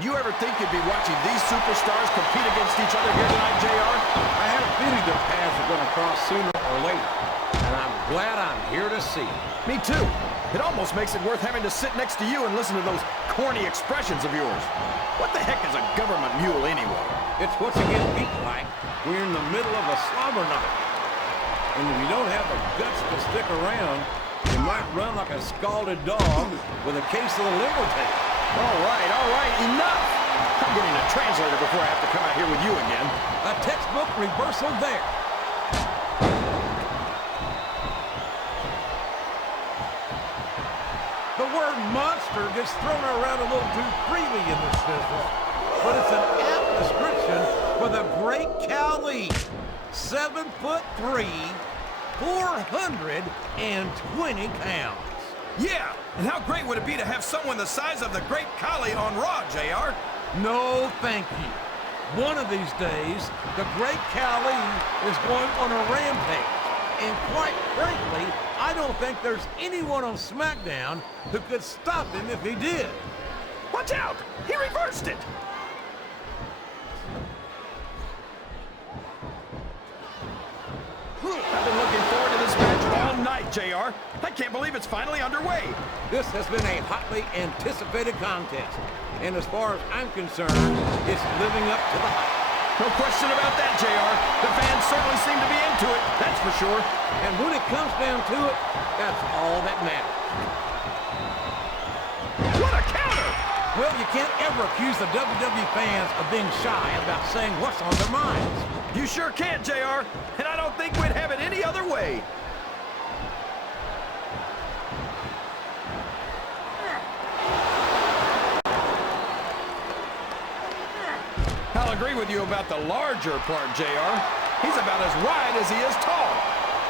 Did you ever think you'd be watching these superstars compete against each other here tonight, JR? I had a feeling their paths were going to cross sooner or later, and I'm glad I'm here to see it. Me too. It almost makes it worth having to sit next to you and listen to those corny expressions of yours. What the heck is a government mule anyway? It's what you get beat like when you're in the middle of a slobber knock. And if you don't have the guts to stick around, you might run like a scalded dog with a case of the liver tape. All right, enough! I'm getting a translator before I have to come out here with you again. A textbook reversal there. The word monster gets thrown around a little too freely in this business, but it's an apt description for the great Khali. 7'3", 420 pounds. Yeah, and how great would it be to have someone the size of the great Khali on Raw, JR? No, thank you. One of these days, the great Khali is going on a rampage. And quite frankly, I don't think there's anyone on SmackDown who could stop him if he did. Watch out! He reversed it! I've been looking forward to this match all night, JR. I can't believe it's finally underway. This has been a hotly anticipated contest. And as far as I'm concerned, it's living up to the hype. No question about that, JR. The fans certainly seem to be into it, that's for sure. And when it comes down to it, that's all that matters. What a counter! Well, you can't ever accuse the WWE fans of being shy about saying what's on their minds. You sure can't, JR. And I don't think we'd have it any other way. I'll agree with you about the larger part, JR. He's about as wide as he is tall.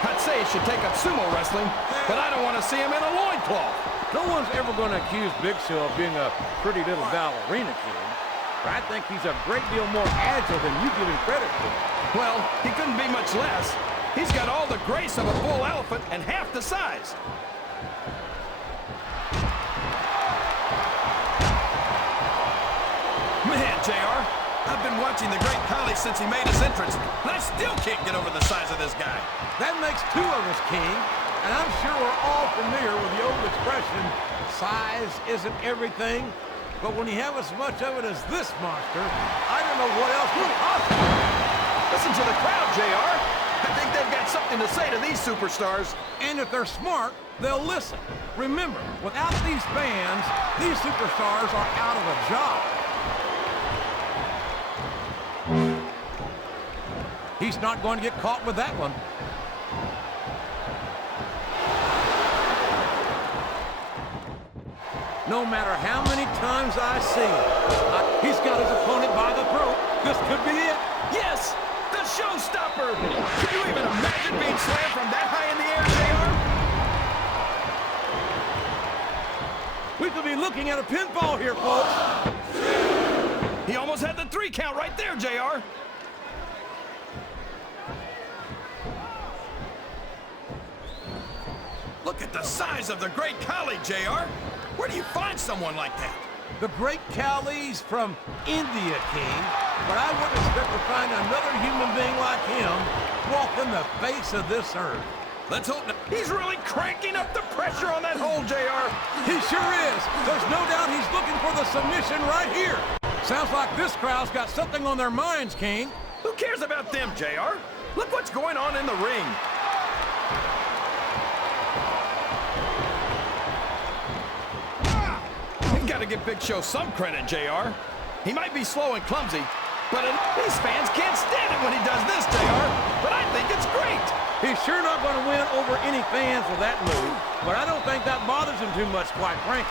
I'd say he should take up sumo wrestling, but I don't want to see him in a loincloth. No one's ever going to accuse Big Show of being a pretty little ballerina kid. But I think he's a great deal more agile than you give him credit for. Well, he couldn't be much less. He's got all the grace of a bull elephant and half the size. Man, JR, I've been watching the great Khali since he made his entrance, and I still can't get over the size of this guy. That makes two of us, King. And I'm sure we're all familiar with the old expression, size isn't everything. But when you have as much of it as this monster, I don't know what else would possibly. Listen to the crowd, JR. I think they've got something to say to these superstars. And if they're smart, they'll listen. Remember, without these fans, these superstars are out of a job. He's not going to get caught with that one. No matter how many times I see him, he's got his opponent by the throat. This could be it. Yes, the showstopper. Can you even imagine being slammed from that high in the air, JR? We could be looking at a pinfall here, folks. He almost had the 3 count right there, JR. Look at the size of the great Khali, JR. Where do you find someone like that? The great Khali's from India, King, but I wouldn't expect to find another human being like him walking the face of this earth. Let's hope not. He's really cranking up the pressure on that hole, JR. He sure is. There's no doubt he's looking for the submission right here. Sounds like this crowd's got something on their minds, King. Who cares about them, JR? Look what's going on in the ring. Gotta give Big Show some credit, JR. He might be slow and clumsy, but these fans can't stand it when he does this, JR. But I think it's great. He's sure not going to win over any fans with that move, but I don't think that bothers him too much, quite frankly.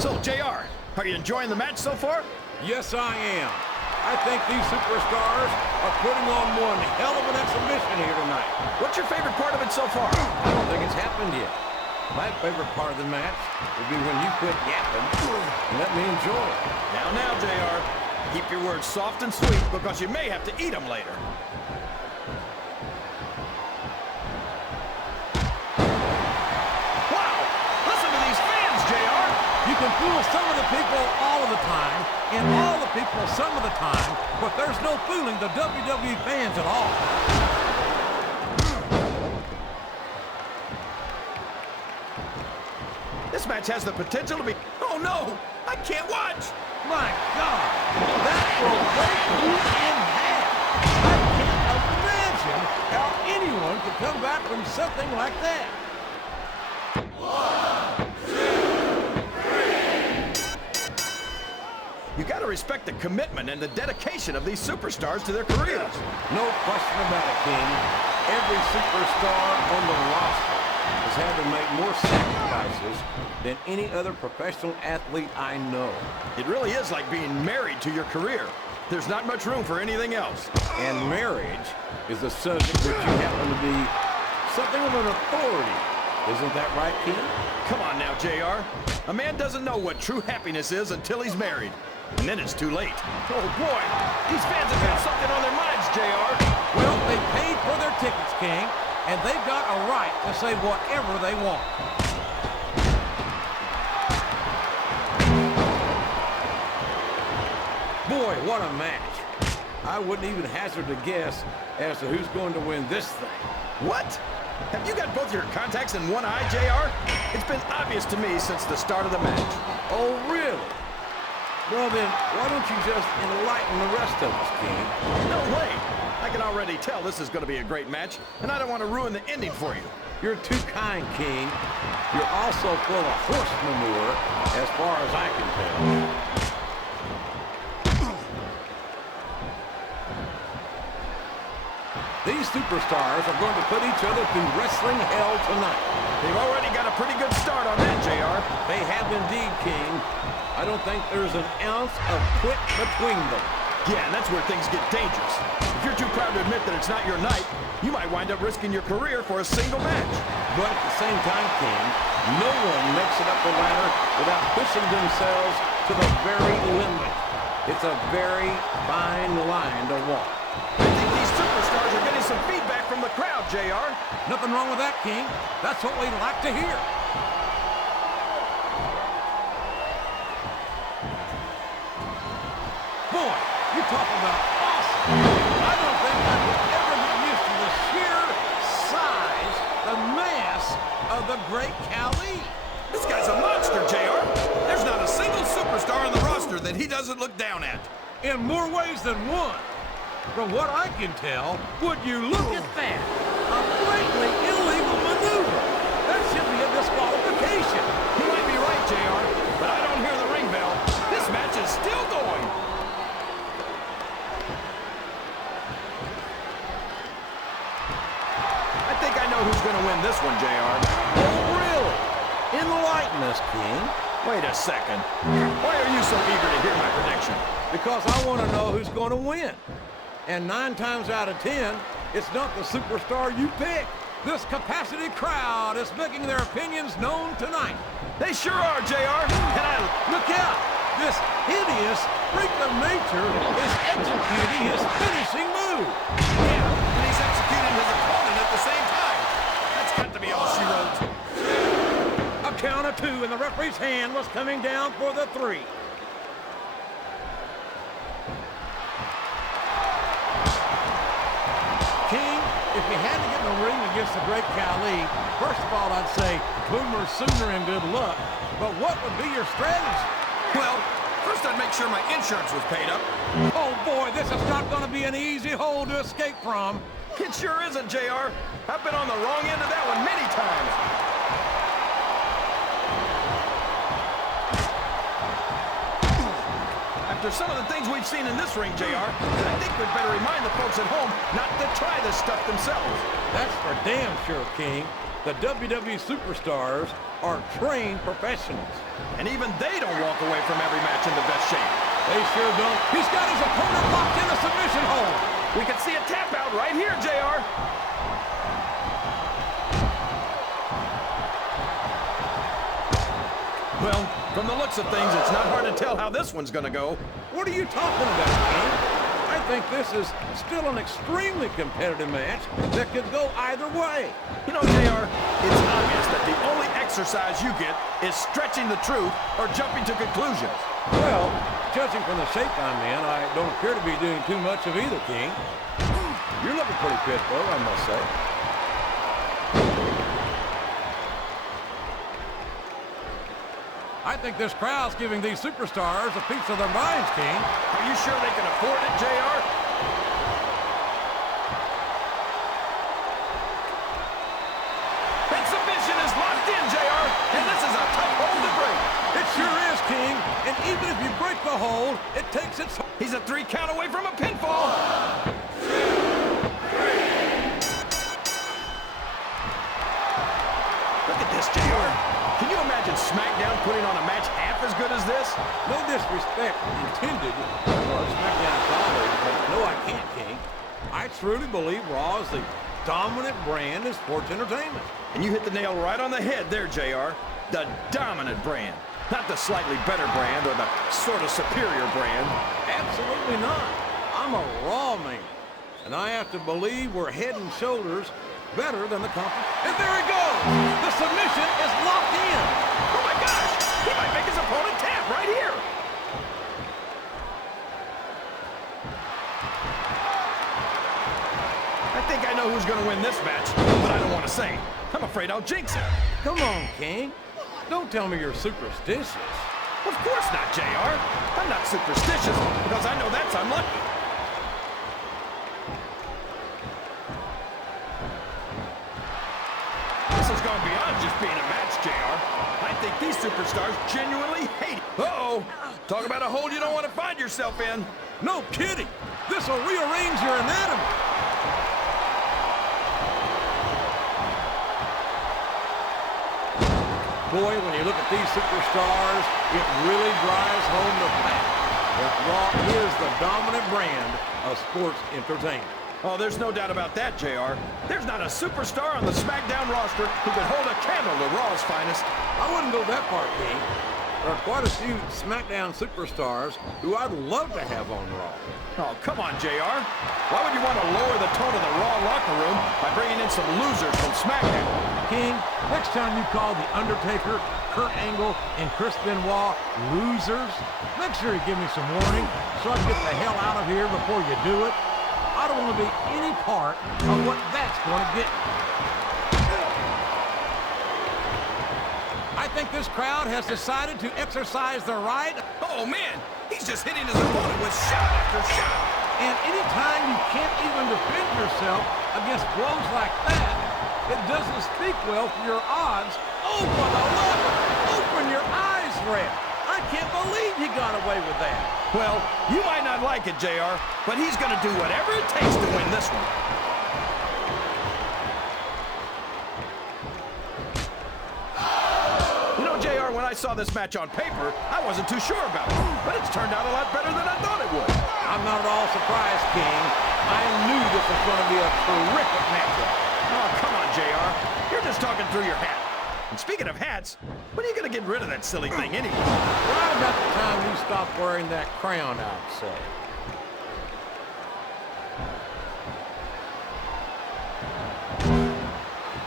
So, JR, are you enjoying the match so far? Yes, I am. I think these superstars are putting on one hell of an exhibition here tonight. What's your favorite part of it so far? I don't think it's happened yet. My favorite part of the match will be when you quit yapping and let me enjoy it. Now, JR, keep your words soft and sweet because you may have to eat them later. Fool some of the people all of the time, and all the people some of the time, but there's no fooling the WWE fans at all. This match has the potential to be... Oh, no! I can't watch! My God! That will break you in half! I can't imagine how anyone could come back from something like that. 1, 2, 3. You gotta respect the commitment and the dedication of these superstars to their careers. No question about it, King. Every superstar on the roster has had to make more sacrifices than any other professional athlete I know. It really is like being married to your career. There's not much room for anything else. And marriage is a subject which you happen to be something of an authority. Isn't that right, King? Come on now, JR. A man doesn't know what true happiness is until he's married. And then it's too late. Oh, boy. These fans have got something on their minds, JR. Well, they paid for their tickets, King, and they've got a right to say whatever they want. Boy, what a match. I wouldn't even hazard a guess as to who's going to win this thing. What? Have you got both your contacts in one eye, JR? It's been obvious to me since the start of the match. Oh, really? Well, then, why don't you just enlighten the rest of us, King? No way. I can already tell this is going to be a great match, and I don't want to ruin the ending for you. You're too kind, King. You're also full of horse manure, as far as I can tell. These superstars are going to put each other through wrestling hell tonight. They've already got a pretty good start on that, JR. They have indeed, King. I don't think there's an ounce of quit between them. Yeah, and that's where things get dangerous. If you're too proud to admit that it's not your night, you might wind up risking your career for a single match. But at the same time, King, no one makes it up the ladder without pushing themselves to the very limit. It's a very fine line to walk. I think these superstars are getting some feedback from the crowd, JR. Nothing wrong with that, King. That's what we like to hear. Boy, you talk about awesome. I don't think I could ever get used to the sheer size, the mass of the great Khali. This guy's a monster, JR. There's not a single superstar on the roster that he doesn't look down at. In more ways than one. From what I can tell, would you look at that? A blatantly illegal maneuver. That should be a disqualification. You might be right, JR, but I don't hear the ring bell. This match is still going. I think I know who's going to win this one, JR. Oh, really? Enlighten us, King. Wait a second. Why are you so eager to hear my prediction? Because I want to know who's going to win. And 9 times out of 10, it's not the superstar you pick. This capacity crowd is making their opinions known tonight. They sure are, JR. And Look out! This hideous freak of nature is executing his finishing move. yeah, and he's executing his opponent at the same time. That's got to be all she wrote. A count of 2, and the referee's hand was coming down for the 3. King, if you had to get in the ring against the great Khali, first of all, I'd say boomer sooner and good luck. But what would be your strategy? Well, first I'd make sure my insurance was paid up. Oh boy, this is not going to be an easy hole to escape from. It sure isn't, JR. I've been on the wrong end of that one many times. After some of the things we've seen in this ring, JR, I think we'd better remind the folks at home not to try this stuff themselves. That's for damn sure, King. The WWE superstars are trained professionals. And even they don't walk away from every match in the best shape. They sure don't. He's got his opponent locked in a submission hold. We can see a tap out right here, JR. Well, from the looks of things, it's not hard to tell how this one's going to go. What are you talking about, King? I think this is still an extremely competitive match that could go either way. You know, JR, it's obvious that the only exercise you get is stretching the truth or jumping to conclusions. Well, judging from the shape I'm in, I don't appear to be doing too much of either, King. You're looking pretty fit, though, I must say. I think this crowd's giving these superstars a piece of their minds, King. Are you sure they can afford it, JR? That submission is locked in, JR, and this is a tough hold to break. It sure is, King. And even if you break the hold, it takes its... He's a 3 count away from a pinfall. Look at this, JR. Can you imagine SmackDown putting on a match half as good as this? No disrespect intended for our SmackDown colleagues, but no, I can't, King. I truly believe Raw is the dominant brand in sports entertainment. And you hit the nail right on the head there, JR. The dominant brand. Not the slightly better brand or the sort of superior brand. Absolutely not. I'm a Raw man, and I have to believe we're head and shoulders better than the competition. And there he goes! The submission is locked in! Oh my gosh! He might make his opponent tap right here! I think I know who's gonna win this match, but I don't want to say. I'm afraid I'll jinx it. Come on, King. Don't tell me you're superstitious. Of course not, JR. I'm not superstitious because I know that's unlucky. This has gone beyond just being a match, JR. I think these superstars genuinely hate it. Uh-oh. Talk about a hole you don't want to find yourself in. No kidding! This will rearrange your anatomy! Boy, when you look at these superstars, it really drives home the fact that Raw is the dominant brand of sports entertainment. Oh, there's no doubt about that, JR. There's not a superstar on the SmackDown roster who could hold a candle to Raw's finest. I wouldn't go that far, King. There are quite a few SmackDown superstars who I'd love to have on Raw. Oh, come on, JR. Why would you want to lower the tone of the Raw locker room by bringing in some losers from SmackDown? King, next time you call The Undertaker, Kurt Angle, and Chris Benoit losers, make sure you give me some warning so I can get the hell out of here before you do it. I don't want to be any part of what that's going to get me. I think this crowd has decided to exercise their right. Oh, man. He's just hitting his opponent with shot after shot. And anytime you can't even defend yourself against blows like that, it doesn't speak well for your odds. Oh, for the love of... Open your eyes, Ref. I can't believe he got away with that. Well, you might not like it, JR, but he's going to do whatever it takes to win this one. You know, JR, when I saw this match on paper, I wasn't too sure about it, but it's turned out a lot better than I thought it would. I'm not at all surprised, King. I knew this was going to be a terrific matchup. Oh, come on, JR. You're just talking through your hat. And speaking of hats, when are you going to get rid of that silly thing anyway? Right about the time you stop wearing that crown, I'd say.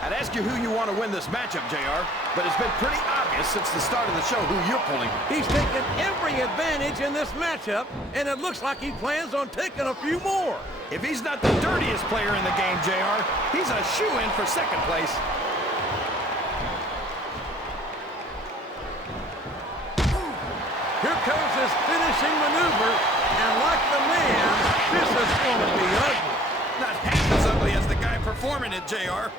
I'd ask you who you want to win this matchup, JR, but it's been pretty obvious since the start of the show who you're pulling. He's taken every advantage in this matchup, and it looks like he plans on taking a few more. If he's not the dirtiest player in the game, JR, he's a shoo-in for second place. Here comes his finishing maneuver, and like the man, this is going to be ugly. Not half as ugly as the guy performing it, JR.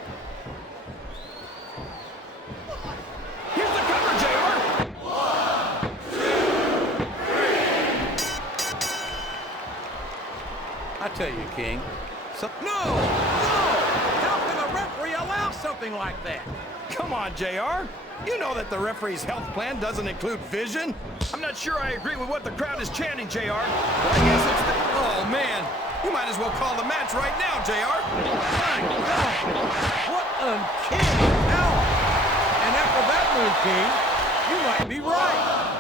Here's the cover, JR. 1, 2, 3. I tell you, King. No! How can a referee allow something like that? Come on, JR. You know that the referee's health plan doesn't include vision. I'm not sure I agree with what the crowd is chanting, JR, but I guess it's the... Oh, man. You might as well call the match right now, JR. My God! What uncanny power! And after that move, King, you might be right.